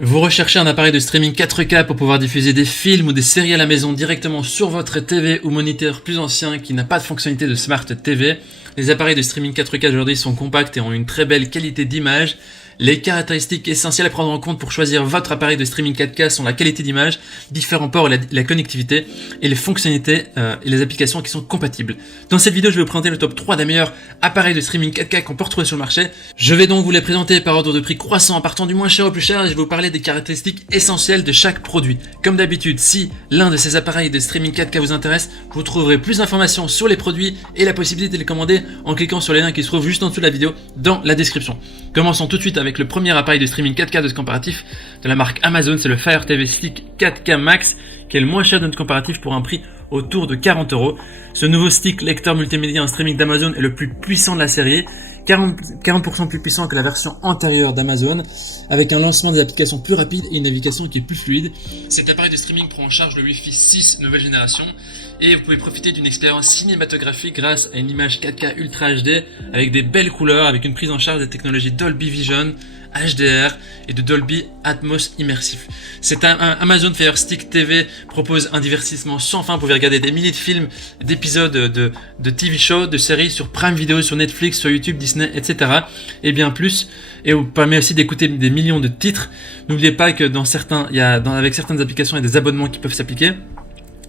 Vous recherchez un appareil de streaming 4K pour pouvoir diffuser des films ou des séries à la maison directement sur votre TV ou moniteur plus ancien qui n'a pas de fonctionnalité de Smart TV. Les appareils de streaming 4K aujourd'hui sont compacts et ont une très belle qualité d'image. Les caractéristiques essentielles à prendre en compte pour choisir votre appareil de streaming 4K sont la qualité d'image, différents ports et la connectivité, et les fonctionnalités et les applications qui sont compatibles. Dans cette vidéo, je vais vous présenter le top 3 des meilleurs appareils de streaming 4K qu'on peut retrouver sur le marché. Je vais donc vous les présenter par ordre de prix croissant en partant du moins cher au plus cher et je vais vous parler des caractéristiques essentielles de chaque produit. Comme d'habitude, si l'un de ces appareils de streaming 4K vous intéresse, vous trouverez plus d'informations sur les produits et la possibilité de les commander en cliquant sur les liens qui se trouvent juste en dessous de la vidéo dans la description. Commençons tout de suite avec le premier appareil de streaming 4K de ce comparatif de la marque Amazon, c'est le Fire TV Stick 4K Max qui est le moins cher de notre comparatif pour un prix autour de 40 €. Ce nouveau stick lecteur multimédia en streaming d'Amazon est le plus puissant de la série, 40% plus puissant que la version antérieure d'Amazon, avec un lancement des applications plus rapide et une navigation qui est plus fluide. Cet appareil de streaming prend en charge le Wi-Fi 6 nouvelle génération et vous pouvez profiter d'une expérience cinématographique grâce à une image 4K Ultra HD avec des belles couleurs, avec une prise en charge des technologies Dolby Vision, HDR et de Dolby Atmos immersif. Cet Amazon Fire Stick TV propose un divertissement sans fin. Vous pouvez regarder des milliers de films, d'épisodes de TV shows, de séries sur Prime Video, sur Netflix, sur YouTube, Disney, etc. et bien plus. Et vous permet aussi d'écouter des millions de titres. N'oubliez pas que avec certaines applications, il y a des abonnements qui peuvent s'appliquer.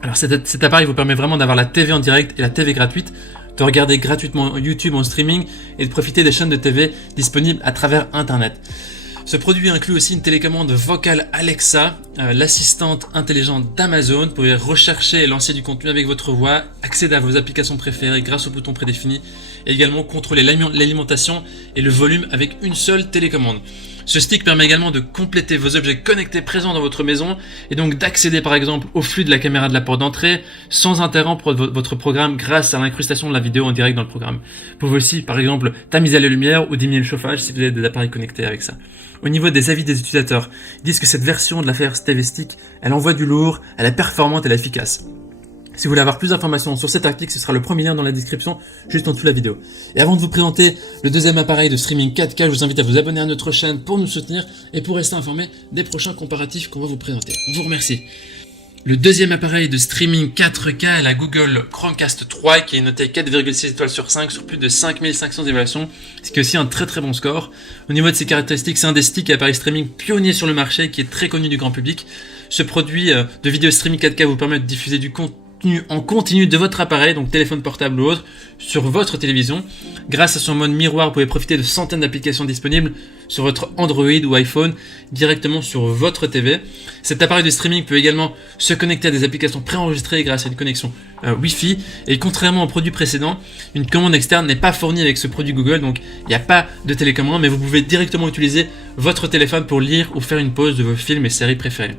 Alors cet appareil vous permet vraiment d'avoir la TV en direct et la TV gratuite, de regarder gratuitement YouTube en streaming et de profiter des chaînes de TV disponibles à travers Internet. Ce produit inclut aussi une télécommande vocale Alexa, l'assistante intelligente d'Amazon. Vous pouvez rechercher et lancer du contenu avec votre voix, accéder à vos applications préférées grâce au bouton prédéfini et également contrôler l'alimentation et le volume avec une seule télécommande. Ce stick permet également de compléter vos objets connectés présents dans votre maison et donc d'accéder par exemple au flux de la caméra de la porte d'entrée sans interrompre votre programme grâce à l'incrustation de la vidéo en direct dans le programme. Vous pouvez aussi par exemple tamiser les lumières ou diminuer le chauffage si vous avez des appareils connectés avec ça. Au niveau des avis des utilisateurs, ils disent que cette version de la Fire TV Stick, elle envoie du lourd, elle est performante et elle est efficace. Si vous voulez avoir plus d'informations sur cet article, ce sera le premier lien dans la description, juste en dessous de la vidéo. Et avant de vous présenter le deuxième appareil de streaming 4K, je vous invite à vous abonner à notre chaîne pour nous soutenir et pour rester informé des prochains comparatifs qu'on va vous présenter. On vous remercie. Le deuxième appareil de streaming 4K est la Google Chromecast 3 qui est noté 4,6 étoiles sur 5 sur plus de 5500 évaluations, ce qui est aussi un très très bon score. Au niveau de ses caractéristiques, c'est un des sticks et appareils streaming pionniers sur le marché qui est très connu du grand public. Ce produit de vidéo streaming 4K vous permet de diffuser du contenu en continu de votre appareil, donc téléphone portable ou autre, sur votre télévision. Grâce à son mode miroir, vous pouvez profiter de centaines d'applications disponibles sur votre Android ou iPhone directement sur votre TV. Cet appareil de streaming peut également se connecter à des applications préenregistrées grâce à une connexion Wi-Fi. Et contrairement au produit précédent, une commande externe n'est pas fournie avec ce produit Google, donc il n'y a pas de télécommande, mais vous pouvez directement utiliser votre téléphone pour lire ou faire une pause de vos films et séries préférées.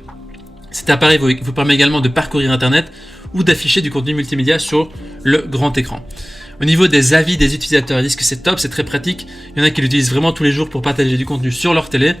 Cet appareil vous permet également de parcourir Internet ou d'afficher du contenu multimédia sur le grand écran. Au niveau des avis des utilisateurs, ils disent que c'est top, c'est très pratique. Il y en a qui l'utilisent vraiment tous les jours pour partager du contenu sur leur télé.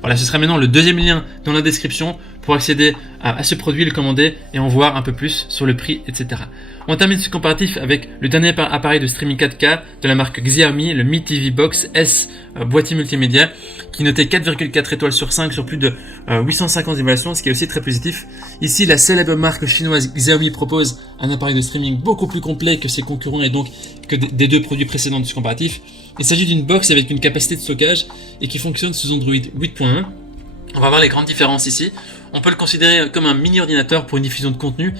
Voilà, ce sera maintenant le deuxième lien dans la description pour accéder à ce produit, le commander et en voir un peu plus sur le prix, etc. On termine ce comparatif avec le dernier appareil de streaming 4K de la marque Xiaomi, le Mi TV Box S boîtier multimédia, qui notait 4,4 étoiles sur 5 sur plus de 850 évaluations, ce qui est aussi très positif. Ici, la célèbre marque chinoise Xiaomi propose un appareil de streaming beaucoup plus complet que ses concurrents et donc que des deux produits précédents de ce comparatif. Il s'agit d'une box avec une capacité de stockage et qui fonctionne sous Android 8.1. On va voir les grandes différences ici. On peut le considérer comme un mini ordinateur pour une diffusion de contenu,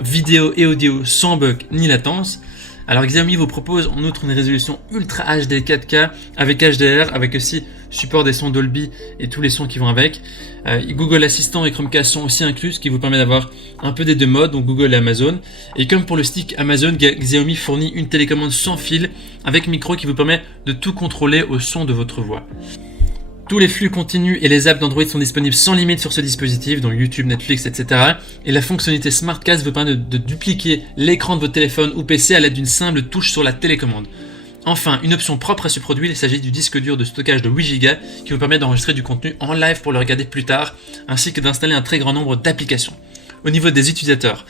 vidéo et audio sans bug ni latence. Alors Xiaomi vous propose en outre une résolution Ultra HD 4K avec HDR, avec aussi support des sons Dolby et tous les sons qui vont avec. Google Assistant et Chromecast sont aussi inclus, ce qui vous permet d'avoir un peu des deux modes, donc Google et Amazon. Et comme pour le stick Amazon, Xiaomi fournit une télécommande sans fil avec micro qui vous permet de tout contrôler au son de votre voix. Tous les flux continus et les apps d'Android sont disponibles sans limite sur ce dispositif, donc YouTube, Netflix, etc. Et la fonctionnalité SmartCast vous permet de dupliquer l'écran de votre téléphone ou PC à l'aide d'une simple touche sur la télécommande. Enfin, une option propre à ce produit, il s'agit du disque dur de stockage de 8 Go qui vous permet d'enregistrer du contenu en live pour le regarder plus tard, ainsi que d'installer un très grand nombre d'applications. Au niveau des utilisateurs,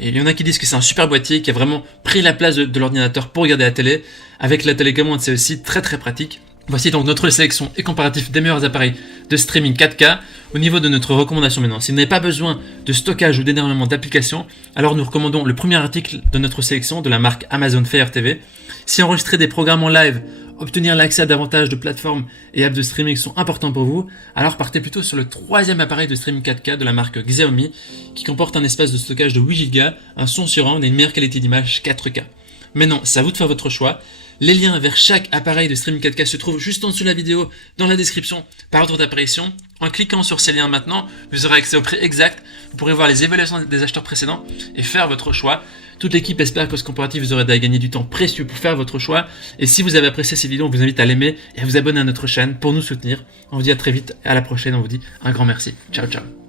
il y en a qui disent que c'est un super boîtier qui a vraiment pris la place de l'ordinateur pour regarder la télé. Avec la télécommande, c'est aussi très très pratique. Voici donc notre sélection et comparatif des meilleurs appareils de streaming 4K. Au niveau de notre recommandation maintenant, si vous n'avez pas besoin de stockage ou d'énormément d'applications, alors nous recommandons le premier article de notre sélection de la marque Amazon Fire TV. Si enregistrer des programmes en live, obtenir l'accès à davantage de plateformes et apps de streaming sont importants pour vous, alors partez plutôt sur le troisième appareil de streaming 4K de la marque Xiaomi qui comporte un espace de stockage de 8 Go, un son surround et une meilleure qualité d'image 4K. Maintenant, c'est à vous de faire votre choix. Les liens vers chaque appareil de streaming 4K se trouvent juste en dessous de la vidéo, dans la description, par ordre d'apparition. En cliquant sur ces liens maintenant, vous aurez accès au prix exact, vous pourrez voir les évaluations des acheteurs précédents et faire votre choix. Toute l'équipe espère que ce comparatif vous aura gagné du temps précieux pour faire votre choix. Et si vous avez apprécié cette vidéo, on vous invite à l'aimer et à vous abonner à notre chaîne pour nous soutenir. On vous dit à très vite et à la prochaine, on vous dit un grand merci. Ciao ciao.